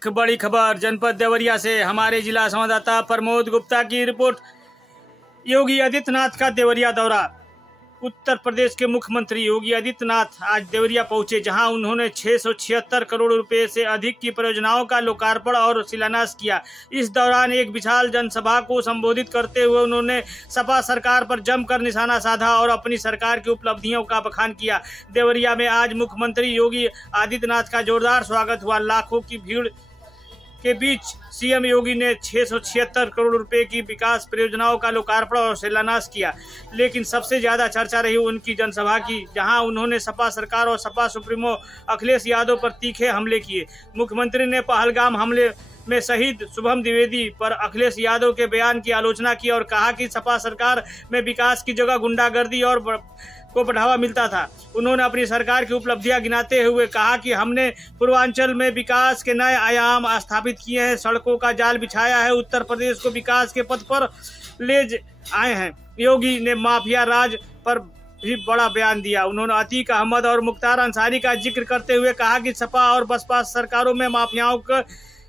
एक बड़ी खबर जनपद देवरिया से हमारे जिला संवाददाता प्रमोद गुप्ता की रिपोर्ट। योगी आदित्यनाथ का देवरिया दौरा। उत्तर प्रदेश के मुख्यमंत्री योगी आदित्यनाथ आज देवरिया पहुंचे, जहां उन्होंने 676 करोड़ रुपए से अधिक की परियोजनाओं का लोकार्पण और शिलान्यास किया। इस दौरान एक विशाल जनसभा को संबोधित करते हुए उन्होंने सपा सरकार पर जमकर निशाना साधा और अपनी सरकार की उपलब्धियों का बखान किया। देवरिया में आज मुख्यमंत्री योगी आदित्यनाथ का जोरदार स्वागत हुआ। लाखों की भीड़ के बीच सीएम योगी ने 676 करोड़ रुपए की विकास परियोजनाओं का लोकार्पण और शिलान्यास किया। लेकिन सबसे ज्यादा चर्चा रही उनकी जनसभा की, जहां उन्होंने सपा सरकार और सपा सुप्रीमो अखिलेश यादव पर तीखे हमले किए। मुख्यमंत्री ने पहलगाम हमले में शहीद शुभम द्विवेदी पर अखिलेश यादव के बयान की आलोचना की और कहा कि सपा सरकार में विकास की जगह गुंडागर्दी और को बढ़ावा मिलता था। उन्होंने अपनी सरकार की उपलब्धियां गिनाते हुए कहा कि हमने पूर्वांचल में विकास के नए आयाम स्थापित किए हैं, सड़कों का जाल बिछाया है, उत्तर प्रदेश को विकास के पथ पर ले आए हैं। योगी ने माफिया राज पर भी बड़ा बयान दिया। उन्होंने अतीक अहमद और मुख्तार अंसारी का जिक्र करते हुए कहा कि सपा और बसपा सरकारों में माफियाओं का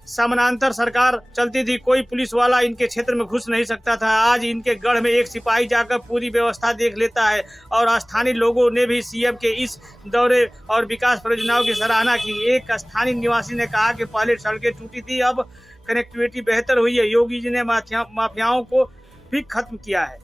समानांतर सरकार चलती थी, कोई पुलिस वाला इनके क्षेत्र में घुस नहीं सकता था। आज इनके गढ़ में एक सिपाही जाकर पूरी व्यवस्था देख लेता है। और स्थानीय लोगों ने भी सीएम के इस दौरे और विकास परियोजनाओं की सराहना की। एक स्थानीय निवासी ने कहा कि पहले सड़कें टूटी थी, अब कनेक्टिविटी बेहतर हुई है। योगी जी ने माफियाओं को भी खत्म किया है।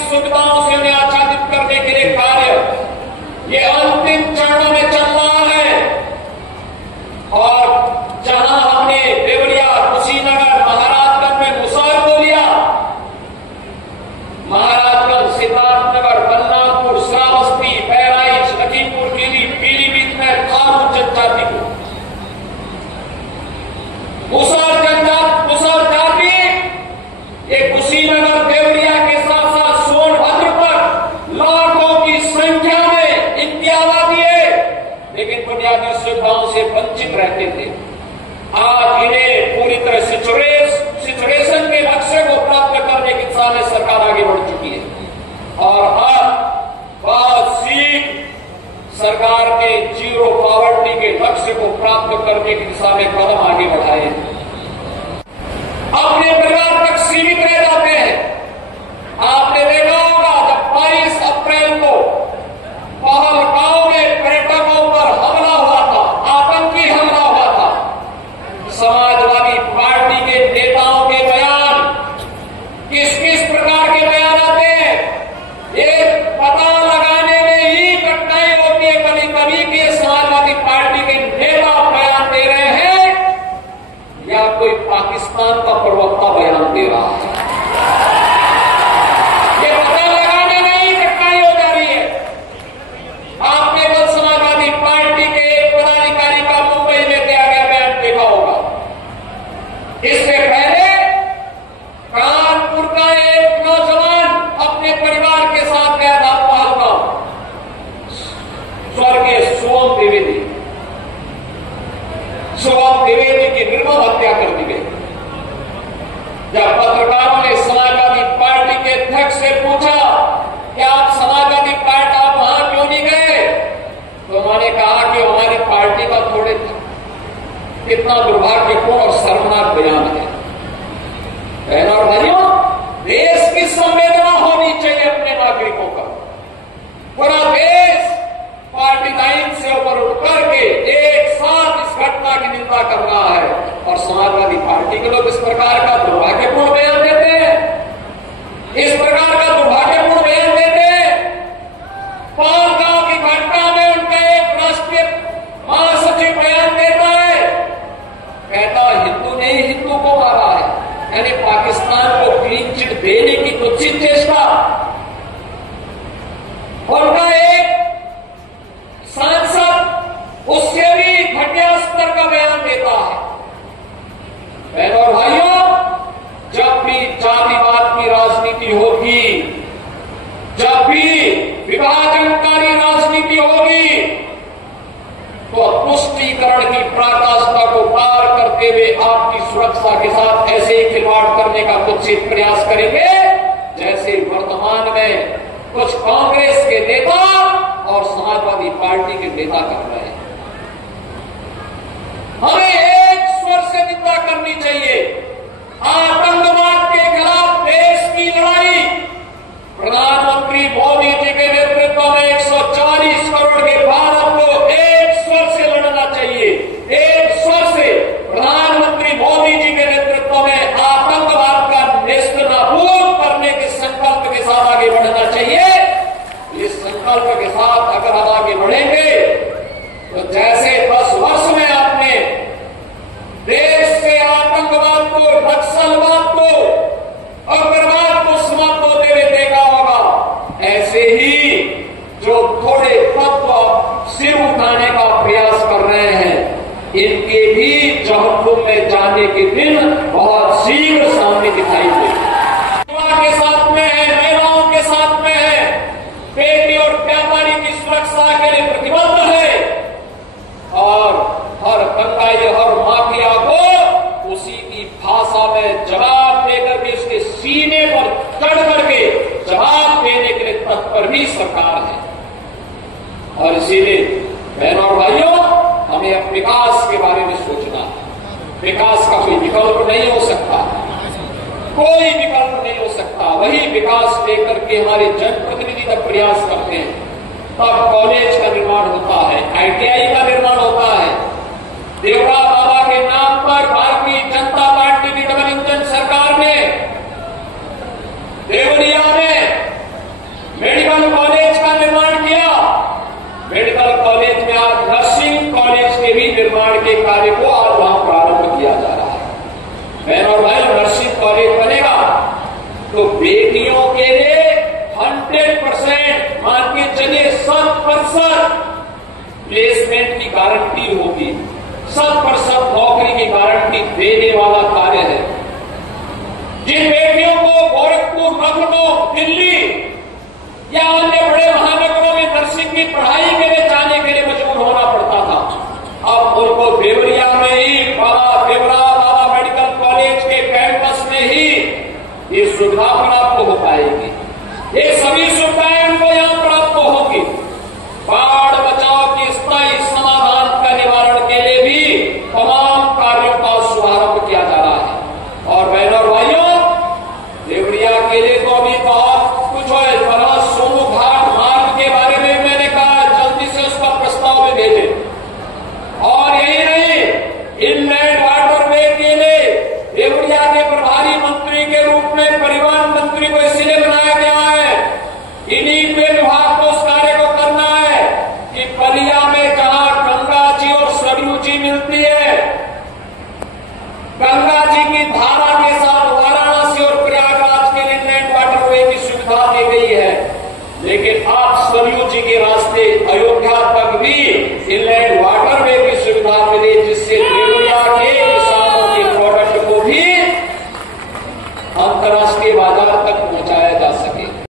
सुविधाओं से उन्हें आच्छादित करने के लिए कार्य ये अंतिम चरणों में चल रहा है। और जहां हमने देवरिया, कुशीनगर, महाराजगंज में मुसार को लिया, महाराजगंज, सिद्धार्थनगर, बलरामपुर, श्रावस्ती, बहराइच, लखीमपुर खीरी, पीलीभीत में थारू जनजाति को मुसार जाति ये कुशीनगर, देवरिया के साथ साथ सोनभद्र पर लाखों की संख्या में इनकी आबादी है, लेकिन बुनियादी सुविधाओं से वंचित रहते थे। आज इन्हें पूरी तरह सिचुएशन के लक्ष्य को प्राप्त करने की दिशा में सरकार आगे बढ़ चुकी है। और अब बहुत शीघ्र सरकार ने जीरो पॉवर्टी के लक्ष्य को प्राप्त करने की दिशा में कदम आगे बढ़ाए हैं। अपने परिवार तक सीमित रह जाते हैं। आपने देखा होगा जब 22 अप्रैल को पहलगाम में पर्यटकों पर हमला हुआ था, आतंकी हमला हुआ था, समाजवादी पार्टी के नेताओं के बयान किस किस प्रकार के बयान आते हैं, ये पता लगाने में ही कठिनाई होती है कभी कभी कि समाजवादी पार्टी के नेता बयान दे रहे हैं या कोई पाकिस्तान का प्रवक्ता बयान दे रहा है। ये पता लगाने में ही कठिनाई हो जा रही है। आपने कल समाजवादी पार्टी के एक पदाधिकारी का मुंबई में दिया गया बयान देखा होगा। इससे पहले कानपुर का एक नौजवान अपने परिवार के साथ गया था पहलगाम, स्वर्गीय शुभम द्विवेदी की निर्मम हत्या कर दी गई। जब पत्रकारों ने समाजवादी पार्टी के अध्यक्ष से पूछा कि आप समाजवादी पार्टी आप वहां क्यों नहीं गए, तो उन्होंने कहा कि हमारी पार्टी का थोड़े था। कितना दुर्भाग्यपूर्ण और शर्मनाक बयान है। बहनों और भाइयों, देश की संवेदना होनी चाहिए अपने नागरिकों का। पूरा देश पार्टी लाइन से ऊपर उठ करके एक साथ इस घटना की निंदा कर रहा है और समाजवादी पार्टी के लोग इस प्रकार का दुर्भाग्यपूर्ण बयान देते हैं, इस प्रकार का दुर्भाग्यपूर्ण बयान देते हैं। स्तर का बयान देता है। बहनों और भाइयों, जब भी जातिवाद की राजनीति होगी, जब भी विभाजनकारी राजनीति होगी, तो तुष्टीकरण की पराकाष्ठा को पार करते हुए आपकी सुरक्षा के साथ ऐसे ही खिलवाड़ करने का कुत्सित प्रयास करेंगे जैसे वर्तमान में कुछ कांग्रेस के नेता और समाजवादी पार्टी के नेता कर रहे हैं। हमें एक स्वर से निंदा करनी चाहिए। आतंकवाद के खिलाफ देश की लड़ाई प्रधानमंत्री मोदी जी के नेतृत्व में 140 करोड़ के भारत को एक स्वर से लड़ना चाहिए। एक स्वर से प्रधानमंत्री मोदी जी के नेतृत्व में आतंकवाद का नेस्तनाबूद करने के संकल्प के साथ आगे बढ़ना चाहिए। इस संकल्प के साथ अगर हम आगे बढ़ेंगे तो जैसे 10 वर्ष में आपने देश से आतंकवाद को, नक्सलवाद को, उग्रवाद को समाप्त होते हुए देखा होगा, ऐसे ही जो थोड़े तत्व सिर उठाने का प्रयास कर रहे हैं, इनके भी जहन्नुम में जाने के दिन बहुत शीघ्र सामने दिखाई देंगे। युवा के साथ में है, महिलाओं के साथ में है, बेटी और व्यापारी की सुरक्षा के लिए प्रतिबद्ध है और हर दंगाई, हर माफिया को उसी की भाषा में जवाब देकर के उसके सीने पर चढ़ करके जवाब देने के लिए तत्पर भी सरकार है। और इसीलिए बहनों और भाइयों, हमें अब विकास के बारे में सोचना है। विकास का कोई विकल्प नहीं हो सकता, कोई विकल्प नहीं हो सकता। वही विकास लेकर के हमारे जनप्रतिनिधि तक प्रयास करते हैं, तब कॉलेज का निर्माण होता है, ITI का निर्माण होता है। देवड़ा बाबा के नाम पर भारतीय जनता पार्टी की डबल इंजन सरकार ने देवरिया में मेडिकल कॉलेज का निर्माण किया। मेडिकल कॉलेज में आज नर्सिंग कॉलेज के भी निर्माण के कार्य को आज वहां प्रारंभ किया जा रहा है। बहनों और भाई, नर्सिंग कॉलेज बनेगा तो बेटियों के लिए 100%, मान के चलिए 100% प्लेसमेंट की गारंटी होगी, 100% नौकरी की गारंटी देने वाला कार्य है। जिन बेटियों को गोरखपुर, लखनऊ, दिल्ली या अन्य बड़े महानगरों में नर्सिंग की पढ़ाई के